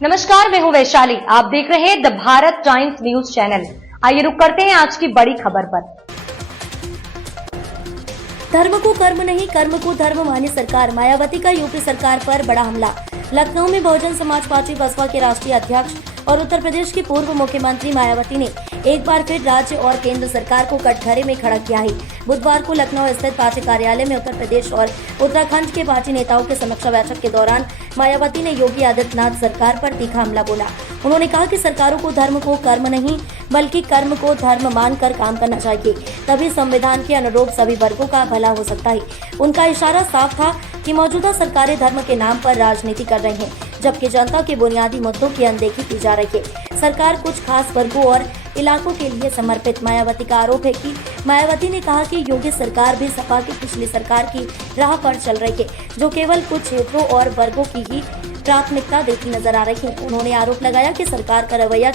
नमस्कार, मैं हूं वैशाली। आप देख रहे हैं the Bharat times news channel. आइए रुक करते हैं आज की बड़ी खबर पर। धर्म को कर्म नहीं, कर्म को धर्म माने सरकार। मायावती का यूपी सरकार पर बड़ा हमला। लखनऊ में बहुजन समाज पार्टी बसपा के राष्ट्रीय अध्यक्ष और उत्तर प्रदेश की पूर्व मुख्यमंत्री मायावती ने एक बार फिर राज्य और केंद्र सरकार को कटघरे में खड़ा किया है। बुधवार को लखनऊ स्थित पार्टी कार्यालय में उत्तर प्रदेश और उत्तराखंड के पार्टी नेताओं की समीक्षा बैठक के दौरान मायावती ने योगी आदित्यनाथ सरकार पर तीखा हमला बोला। उन्होंने कहा कि सरकारों को धर्म को कर्म नहीं बल्कि कर्म को धर्म मानकर काम करना चाहिए, तभी संविधान के अनुरूप सभी वर्गों का भला हो सकता है। उनका इशारा साफ था कि मौजूदा सरकारें धर्म के नाम पर राजनीति कर रही हैं, जबकि जनता के बुनियादी मुद्दों की अनदेखी की जा रही है। सरकार कुछ खास वर्गों और इलाकों के लिए समर्पित। मायावती का आरोप है कि मायावती ने कहा कि योगी सरकार भी सपा की पिछली सरकार की राह पर चल रही है, जो केवल कुछ क्षेत्रों और वर्गों की ही प्राथमिकता देती नजर आ रही है। उन्होंने आरोप लगाया कि सरकार का रवैया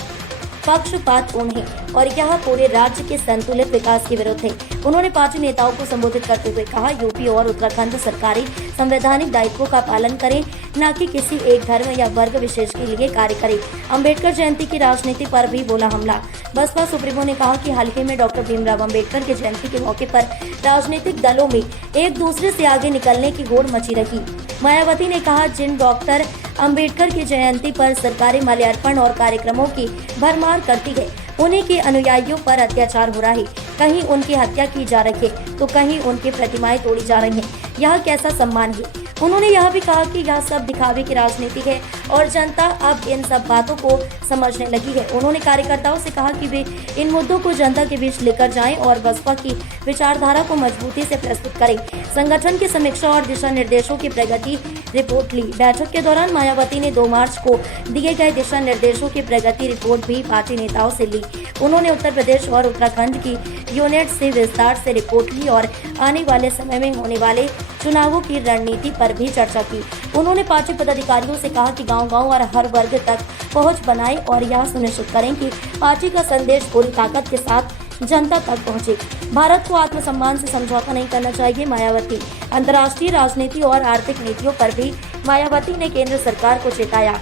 पक्षपातपूर्ण है और यह पूरे राज्य के संतुलित विकास के विरुद्ध है। उन्होंने पार्टी नेताओं को संबोधित करते हुए कहा, यूपी और उत्तराखंड सरकारें संवैधानिक दायित्वों का पालन करें, न कि किसी एक धर्म या वर्ग विशेष के लिए कार्य करें। अंबेडकर जयंती की राजनीति पर भी बोला हमला। बसपा सुप्रीमो ने कहा कि हाल ही में डॉक्टर भीमराव अंबेडकर की जयंती के मौके पर राजनीतिक दलों में एक दूसरे से आगे निकलने की होड़ मची रही। मायावती ने कहा, जिन डॉक्टर अंबेडकर की जयंती पर सरकारी माल्यार्पण और कार्यक्रमों की भरमार करती है, उन्हीं के अनुयायियों पर अत्याचार हो रहा है। कहीं उनकी हत्या की जा रही है तो कहीं उनकी प्रतिमाएं तोड़ी जा रही हैं। यह कैसा सम्मान है? उन्होंने यह भी कहा कि यह सब दिखावे की राजनीति है और जनता अब इन सब बातों को समझने लगी है। उन्होंने कार्यकर्ताओं से कहा कि वे इन मुद्दों को जनता के बीच लेकर जाएं और बसपा की विचारधारा को मजबूती से प्रस्तुत करें। संगठन की समीक्षा और दिशा निर्देशों की प्रगति रिपोर्ट ली। बैठक के दौरान मायावती ने 2 मार्च को दिए गए दिशा निर्देशों की प्रगति रिपोर्ट भी पार्टी नेताओं से ली। उन्होंने उत्तर प्रदेश और उत्तराखंड की यूनिट से विस्तार से रिपोर्ट ली और आने वाले समय में होने वाले चुनावों की रणनीति पर भी चर्चा की। उन्होंने पार्टी पदाधिकारियों से कहा कि गांव-गांव और हर वर्ग तक पहुंच बनाएं और यह सुनिश्चित करें कि पार्टी का संदेश पूरी ताकत के साथ जनता तक पहुंचे। भारत को आत्मसम्मान से समझौता नहीं करना चाहिए। मायावती। अंतर्राष्ट्रीय राजनीति और आर्थिक नीतियों पर भी मायावती ने केंद्र सरकार को चेताया।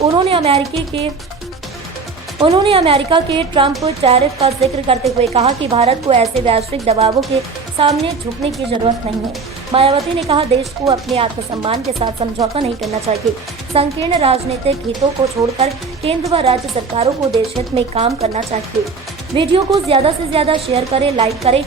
उन्होंने अमेरिका के ट्रंप टैरिफ का जिक्र करते हुए कहा कि भारत को ऐसे वैश्विक दबावों के सामने झुकने की जरूरत नहीं है। मायावती ने कहा, देश को अपने आत्मसम्मान के साथ समझौता नहीं करना चाहिए। संकीर्ण राजनीतिक हितों को छोड़कर केंद्र व राज्य सरकारों को देश हित में काम करना चाहिए। वीडियो को ज्यादा से ज्यादा शेयर करें, लाइक करें